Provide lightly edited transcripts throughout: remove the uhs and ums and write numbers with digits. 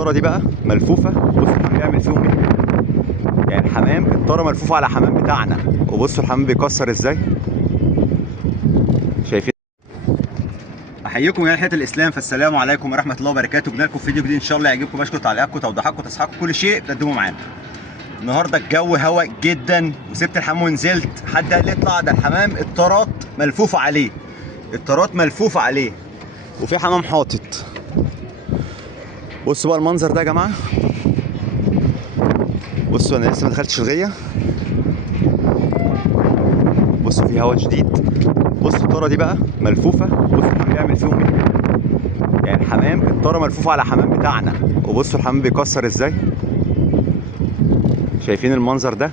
الطاره دي بقى ملفوفه. بص الحمام بيعمل فيهم ايه. يعني الحمام الطاره ملفوفه على حمام بتاعنا، وبصوا الحمام بيكسر ازاي. شايفين؟ احييكم يا حياه الاسلام، فالسلام عليكم ورحمه الله وبركاته. جبنا لكم فيديو جديد ان شاء الله يعجبكم. بشكر تعليقاتكم توضيحاتكم تصحيحاتكم كل شيء بتقدموه معانا. النهارده الجو هوا جدا، وسبت الحمام ونزلت. حد قال لي اطلع، ده الحمام الطارات ملفوفه عليه، الطارات ملفوفه عليه وفي حمام حاطط. بصوا بقى المنظر ده يا جماعه. بصوا انا لسه ما دخلتش الغيه. بصوا في هوا شديد. بصوا الطاره دي بقى ملفوفه. بصوا الحمام بيعمل فيهم ايه. يعني الحمام الطاره ملفوفه على حمام بتاعنا، وبصوا الحمام بيكسر ازاي. شايفين المنظر ده؟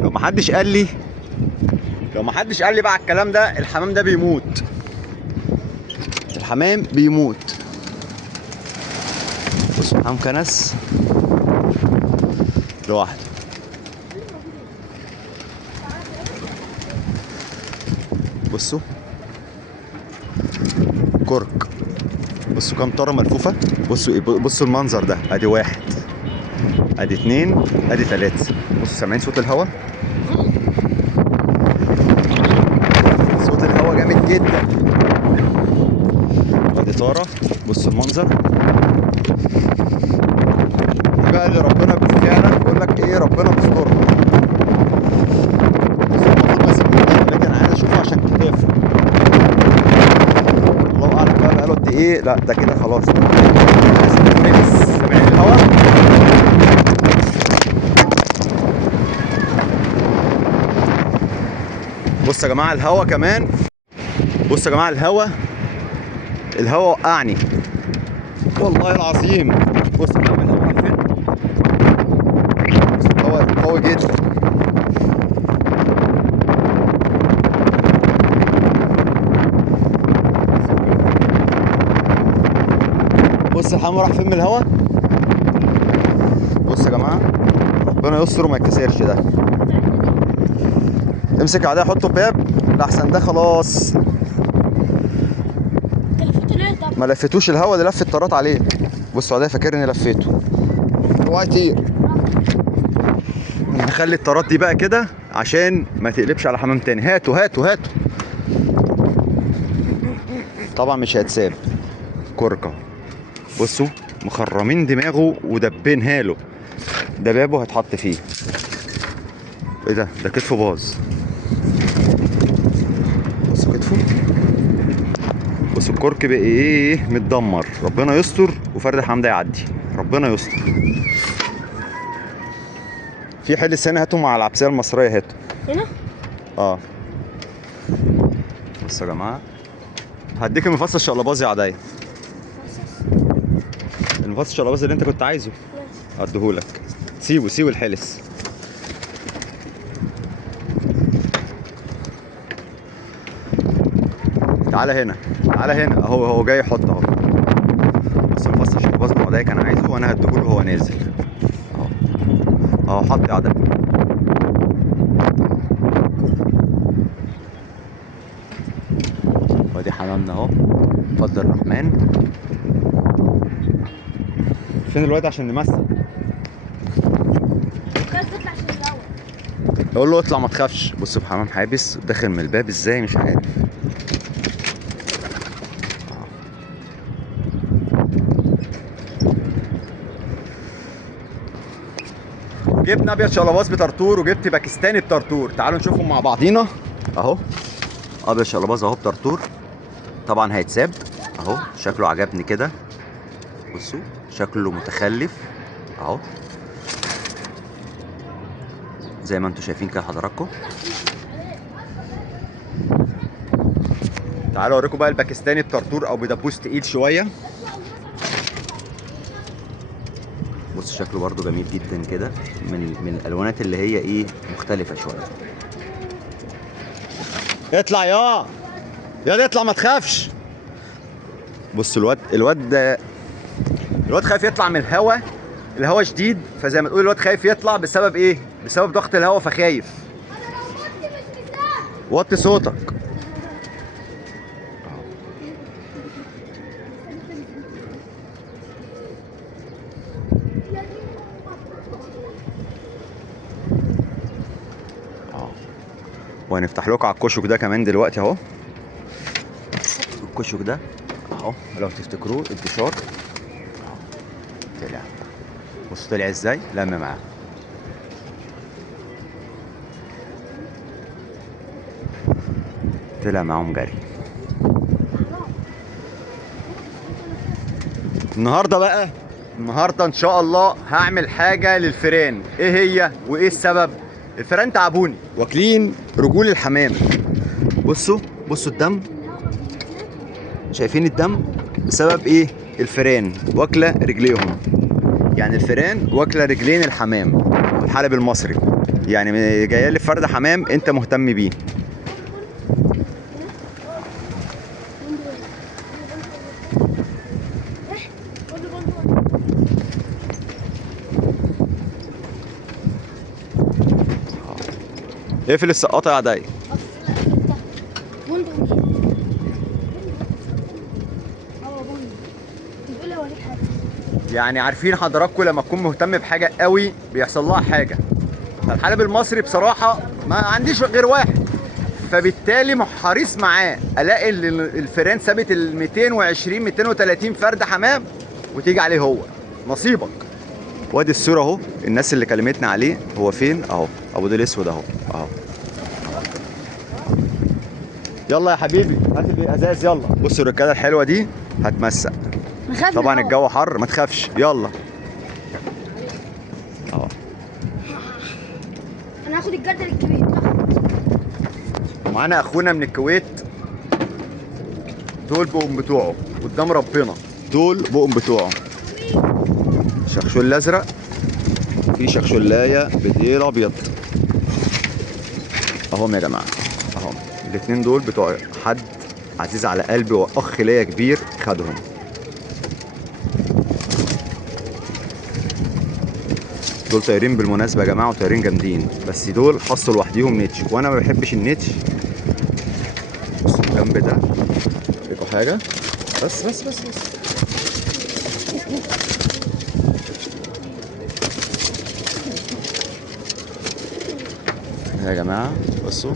لو محدش قال لي بقى الكلام ده، الحمام ده بيموت. الحمام بيموت. بصوا الحمام كنس لوحده. بصوا كرك. بصوا كام طاره ملفوفه. بصوا ايه، بصوا المنظر ده. ادي واحد، ادي اتنين، ادي تلاته. بصوا سامعين صوت الهوا؟ صوت الهوا جامد جدا. ادي طاره. بصوا المنظر. دي بقى اللي ربنا فعلا بيقول لك ايه، ربنا بيسترها. المفروض ماسك قدام، لكن انا عايز اشوفه عشان كتافه. الله اعلم بقى بقاله قد ايه. لا ده كده خلاص. سامعين الهوا؟ بصوا يا جماعه الهوا كمان. بصوا يا جماعه الهوا وقعني والله العظيم. بصوا يا جماعه الهوا راح فين. بصوا الهوا قوي جدا. بص الحمام راح فين من الهوا. بص يا جماعه ربنا يستر وما يتكسرش ده. امسك عليه حطه باب لحسن ده خلاص. ما لفتوش الهوا، ده لف الطارات عليه. بصوا عليه فاكر اني لفيته. اوعى يطير. نخلي الطارات دي بقى كده عشان ما تقلبش على حمام تاني. هاتوا هاتوا هاتوا. طبعا مش هيتساب. كركه. بصوا مخرمين دماغه ودبينها له. ده بابه هيتحط فيه. ايه ده كتفه باظ. بصوا كتفه. بصوا الكرك بقى ايه متدمر. ربنا يستر وفرد الحمام ده يعدي. ربنا يستر. في حلس هنا، هاتوا مع العبسيه المصريه. هاتوا هنا. بصوا يا جماعه هديك المفصل الشقلباظي عاديه. المفصل الشقلباظي اللي انت كنت عايزه هديهولك. سيبوا الحلس. تعالى هنا اهو جاي يحط اهو. بس المفصل الشقلباظي العاديه كان عايزه وانا هديهوله وهو نازل اهو. حط عدد. وادي حمامنا اهو بفضل الرحمن. فين الواد عشان نمثل؟ اقول له اطلع ما تخافش. بصوا الحمام حابس داخل من الباب ازاي مش عارف. جبت ابيض شقلباظ بطرطور وجبت باكستاني بطرطور. تعالوا نشوفهم مع بعضينا اهو. ابيض شقلباظ اهو بطرطور. طبعا هيتساب اهو. شكله عجبني كده. بصوا شكله متخلف اهو زي ما انتم شايفين كده حضراتكم. تعالوا اوريكم بقى الباكستاني بطرطور او بدبوس تقيل شويه. بص شكله برضو جميل جدا كده، من الالوانات اللي هي ايه مختلفه شويه. اطلع يا اطلع ما تخافش. بص الواد خايف يطلع من الهوا شديد. فزي ما تقول الواد خايف يطلع بسبب ايه؟ بسبب ضغط الهوا فخايف. وطي صوتك. وهنفتح لكم على الكشك ده كمان دلوقتي اهو. الكشك ده اهو لو تفتكروه انتشار طلع. بصوا طلع ازاي، لم معاه. طلع معاهم جري. النهارده ان شاء الله هعمل حاجه للفيران. ايه هي وايه السبب؟ الفيران تعبوني واكلين رجول الحمام. بصوا الدم، شايفين الدم بسبب ايه؟ الفيران واكله رجليهم. يعني الفيران واكله رجلين الحمام. الحلب المصري يعني جايه لي فرد حمام انت مهتم بيه. اقفل السقاطه يا عدي. يعني عارفين حضراتكم لما تكون مهتم بحاجه قوي بيحصل لها حاجه. فالحلب المصري بصراحه ما عنديش غير واحد، فبالتالي حريص معاه الاقي الفيران سابت ال 220 230 فرد حمام وتيجي عليه هو. نصيبك. وادي الصوره اهو، الناس اللي كلمتنا عليه هو فين اهو، ابو ديل اسود اهو. يلا يا حبيبي هات الازاز يلا. بصوا الرجاله الحلوه دي هتمسق. طبعا الجو حر ما تخافش. يلا اهو. انا هاخد الجردل الكبير. معانا اخونا من الكويت، دول بقهم بتوعه قدام ربنا، دول بقهم بتوعه. شخشول الازرق، في شخشولايه بديل ابيض اهم يا جماعه اهم. الاثنين دول بتوع حد عزيز على قلبي واخ ليا كبير خدهم. دول طايرين بالمناسبه يا جماعه وطايرين جامدين، بس دول حصوا لوحديهم نيتش وانا ما بحبش النيتش. بصوا الجنب ده لقوا حاجه. بس يا جماعه بصوا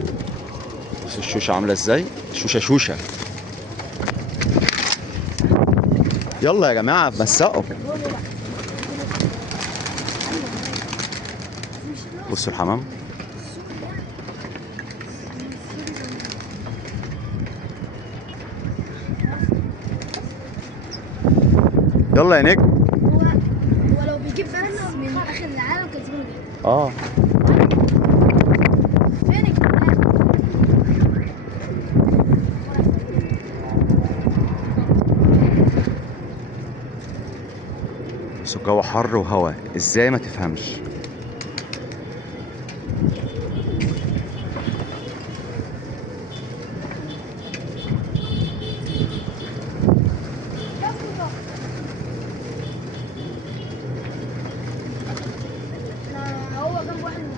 الشوشه عامله ازاي. شوشه. يلا يا جماعه مسقوا. بصوا الحمام. يلا يا نجم. هو لو بيجيب بس من اخر العالم كان زمانه جه. فين الكلام؟ بس الجو حر وهوا ازاي ما تفهمش. هو جنب واحد من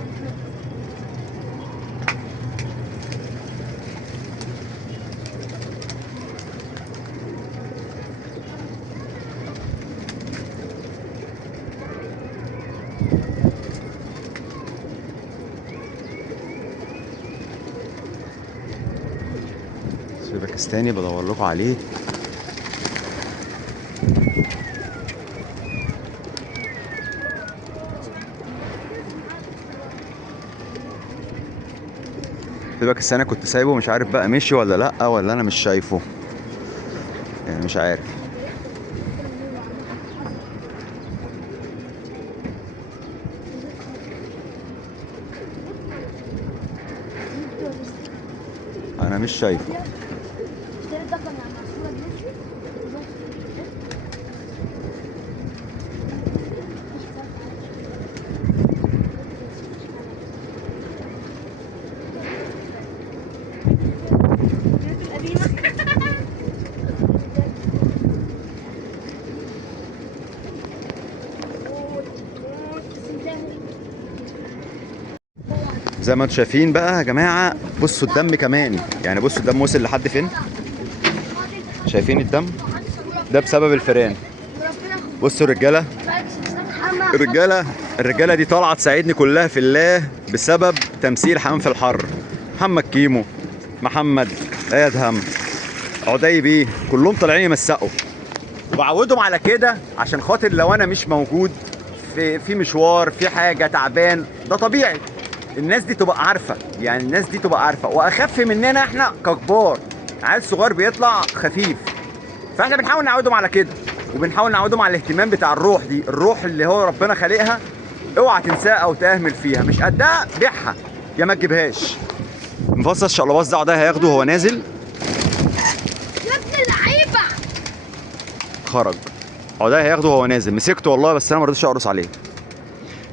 في باكستاني بدور لكم عليه. في باكستاني كنت سايبه مش عارف بقى مشي ولا لا، ولا انا مش شايفه يعني مش عارف. انا مش شايفه. زي ما انتم شايفين بقى يا جماعه. بصوا الدم كمان، يعني بصوا الدم وصل لحد فين. شايفين الدم ده بسبب الفيران. بصوا الرجاله، الرجاله دي طالعه تساعدني كلها في الله بسبب تمثيل حمام في الحر. محمد كيمو، محمد ادهم، عدي بيه، كلهم طالعين يمسقوا. وبعودهم على كده عشان خاطر لو انا مش موجود في مشوار، في حاجه تعبان، ده طبيعي. الناس دي تبقى عارفه، يعني الناس دي تبقى عارفه، واخف مننا احنا ككبار. عيل صغير بيطلع خفيف، فاحنا بنحاول نعودهم على كده، وبنحاول نعودهم على الاهتمام بتاع الروح دي، الروح اللي هو ربنا خالقها. اوعى تنساها او تهمل فيها، مش قدها بيعها يا ما تجيبهاش. مفصل الشقلباز ده عداي هياخده وهو نازل. يا ابن اللعيبه خرج عداي هياخده وهو نازل، مسكته والله بس انا ما رضيتش اقرص عليه.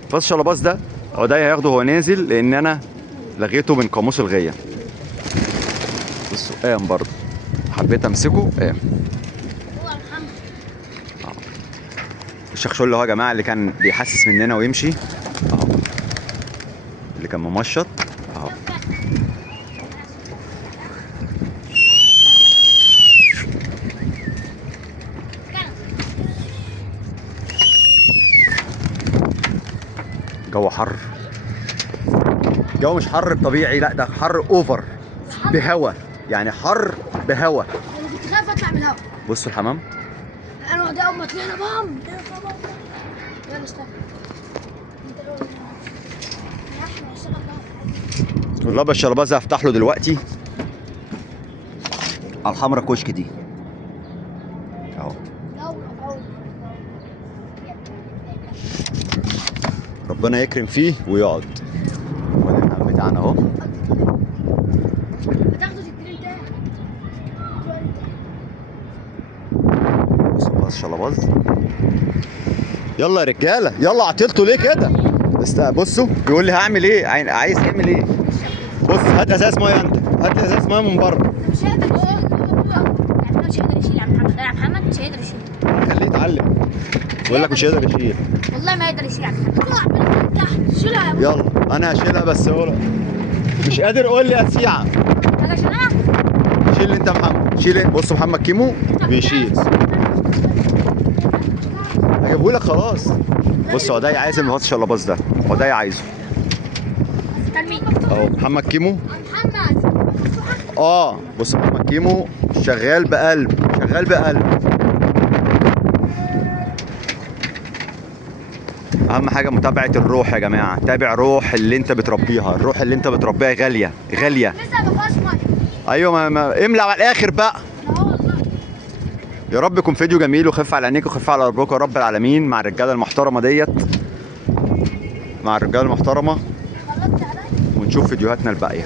مفصل الشقلباز ده عداي هياخده وهو نازل لان انا لغيته من قاموس الغيه. بصوا قام برضه، حبيت امسكه قام. هو محمد الشخشول اللي هو يا جماعه اللي كان بيحسس مننا ويمشي اهو، اللي كان ممشط اهو. جو حر، جو مش حر طبيعي، لا ده حر اوفر بهوا، يعني حر بهوا. انا كنت خايف اطلع من الهواء. بصوا الحمام، انا واحده اول ما طلعنا بام يلا اشتغل. انت لو احنا هنشتغل بقى. والله الشرباز هفتح له دلوقتي على الحمرا كشك دي اهو. ربنا يكرم فيه ويقعد. وادي الحمام بتاعنا اهو. هتاخده تديني تاني. بصوا بقى الشلباز، يلا يا رجاله يلا، عطلتوا ليه كده؟ بصوا بيقول لي هعمل ايه، عايز يعمل ايه. بص هات ازاز ميه، انت هات ازاز ميه من بره. مش هيقدر يشيل. مش هيقدر يشيل يا محمد. يا محمد مش هيقدر يشيل. خليه يتعلم. بيقول لك مش هيقدر يشيل. والله ما يقدر يشيل يا محمد. تحت شيلها يا ابو. يلا انا هشيلها بس هو مش قادر. قول لي اسيعه. انا اشيلها. شيل انت يا محمد، شيل. بص محمد كيمو بيشيل، هجيبه لك خلاص. بص عداي عايز المفصل الشلباز ده، عداي عايزه اهو. محمد كيمو محمد بص محمد كيمو شغال بقلب، شغال بقلب. اهم حاجه متابعه الروح يا جماعه، تابع روح اللي انت بتربيها، الروح اللي انت بتربيها غاليه غاليه. لسه ما فيهاش ميه. ايوه ما املى على الاخر بقى. يا رب يكون فيديو جميل وخف على عينيك وخف على قلبك يا رب العالمين، مع الرجاله المحترمه ديت، مع الرجاله المحترمه، ونشوف فيديوهاتنا الباقيه.